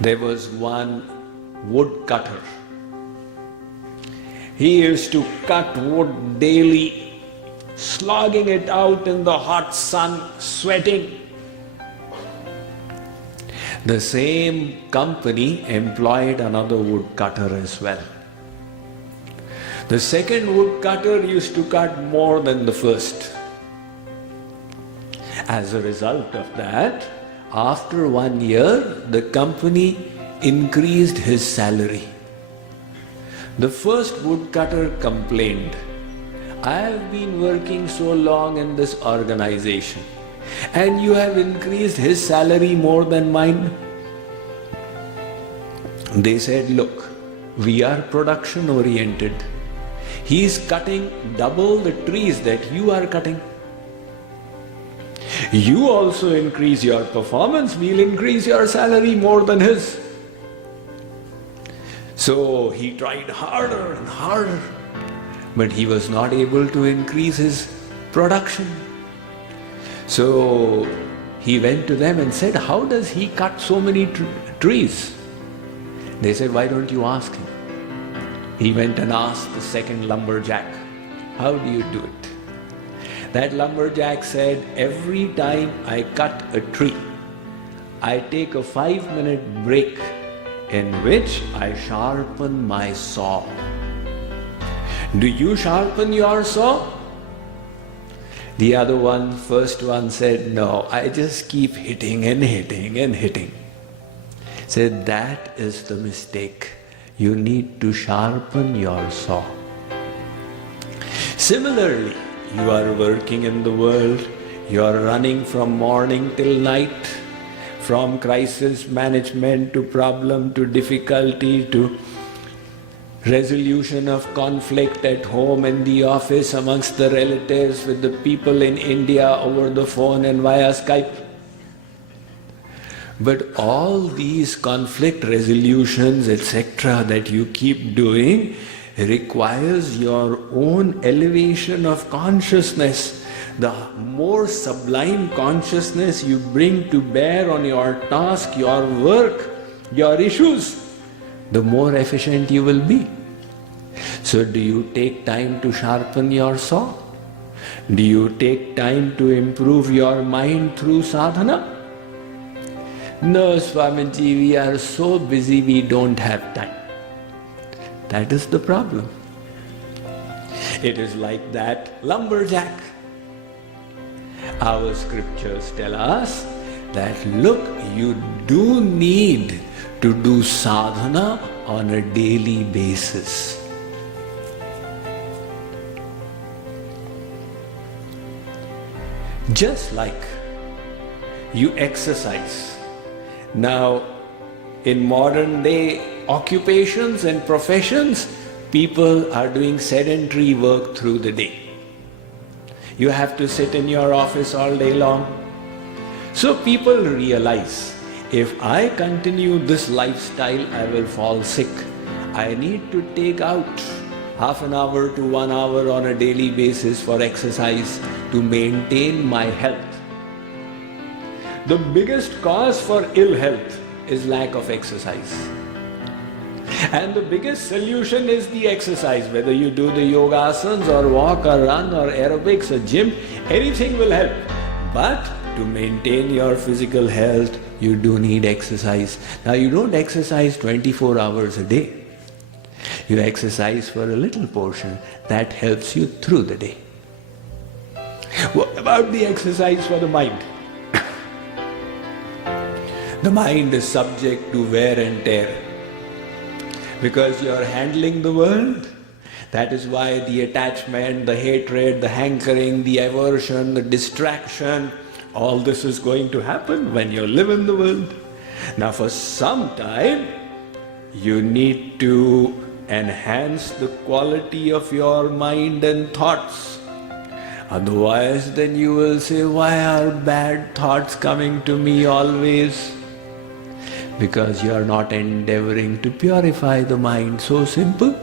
There was one woodcutter. He used to cut wood daily, slogging it out in the hot sun, sweating. The same company employed another woodcutter as well. The second woodcutter used to cut more than the first. As a result of that, after 1 year, the company increased his salary. The first woodcutter complained, "I have been working so long in this organization, and you have increased his salary more than mine." They said, "Look, we are production oriented. He is cutting double the trees that you are cutting. You also increase your performance, we'll increase your salary more than his." So he tried harder and harder, but he was not able to increase his production. So he went to them and said, "How does he cut so many trees?" They said, "Why don't you ask him?" He went and asked the second lumberjack, "How do you do it?" That lumberjack said, "Every time I cut a tree, I take a 5-minute break in which I sharpen my saw." "Do you sharpen your saw?" The first one said, "No, I just keep hitting and hitting and hitting." Said, "That is the mistake. You need to sharpen your saw." Similarly, you are working in the world, you are running from morning till night, from crisis management to problem to difficulty to resolution of conflict at home, in the office, amongst the relatives, with the people in India, over the phone and via Skype. But all these conflict resolutions, etc., that you keep doing requires your own elevation of consciousness. The more sublime consciousness you bring to bear on your task, your work, your issues, the more efficient you will be. So do you take time to sharpen your saw? Do you take time to improve your mind through sadhana? "No, Swamiji, we are so busy we don't have time." That is the problem. It is like that lumberjack. Our scriptures tell us that, look, you do need to do sadhana on a daily basis. Just like you exercise. Now, in modern day occupations and professions, people are doing sedentary work through the day. You have to sit in your office all day long. So people realize, if I continue this lifestyle, I will fall sick. I need to take out half an hour to 1 hour on a daily basis for exercise to maintain my health. The biggest cause for ill health is lack of exercise. And the biggest solution is the exercise. Whether you do the yoga asanas or walk or run or aerobics or gym, anything will help. But to maintain your physical health, you do need exercise. Now you don't exercise 24 hours a day. You exercise for a little portion that helps you through the day. What about the exercise for the mind? The mind is subject to wear and tear. Because you are handling the world, that is why the attachment, the hatred, the hankering, the aversion, the distraction, all this is going to happen when you live in the world. Now for some time, you need to enhance the quality of your mind and thoughts. Otherwise, then you will say, "Why are bad thoughts coming to me always?" Because you are not endeavoring to purify the mind. So simple.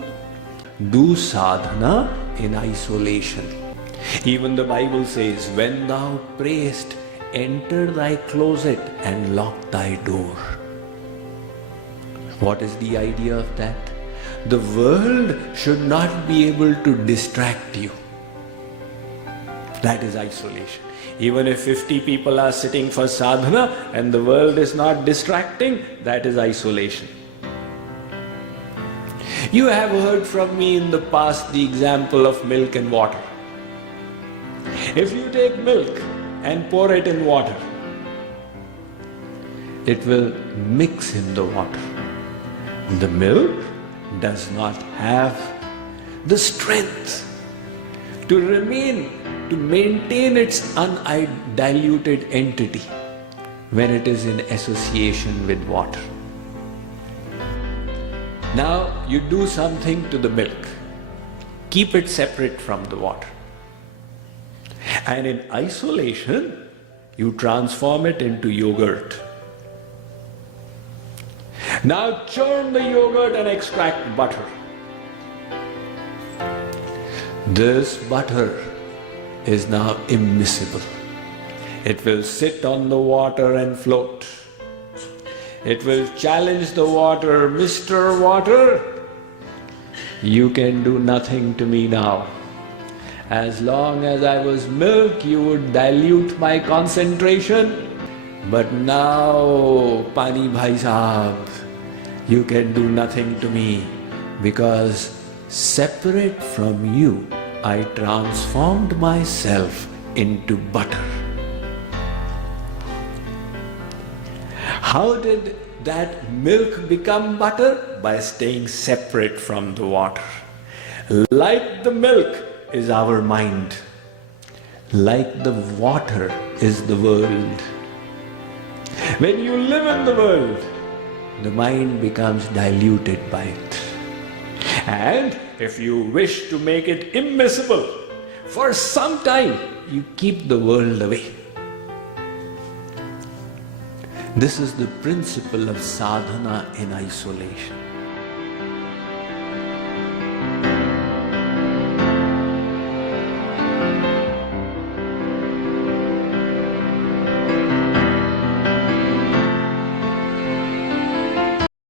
Do sadhana in isolation. Even the Bible says, "When thou prayest, enter thy closet and lock thy door." What is the idea of that? The world should not be able to distract you. That is isolation. Even if 50 people are sitting for sadhana and the world is not distracting, that is isolation. You have heard from me in the past the example of milk and water. If you take milk and pour it in water, it will mix in the water. The milk does not have the strength to maintain its undiluted entity when it is in association with water. Now you do something to the milk. Keep it separate from the water. And in isolation, you transform it into yogurt. Now churn the yogurt and extract butter. This butter is now immiscible. It will sit on the water and float. It will challenge the water, Mr. Water, you can do nothing to me now. As long as I was milk, you would dilute my concentration. But now, Pani Bhai Sahab, you can do nothing to me because separate from you, I transformed myself into butter. How did that milk become butter? By staying separate from the water. Like the milk is our mind. Like the water is the world. When you live in the world, the mind becomes diluted by it. And if you wish to make it immiscible, for some time you keep the world away. This is the principle of sadhana in isolation.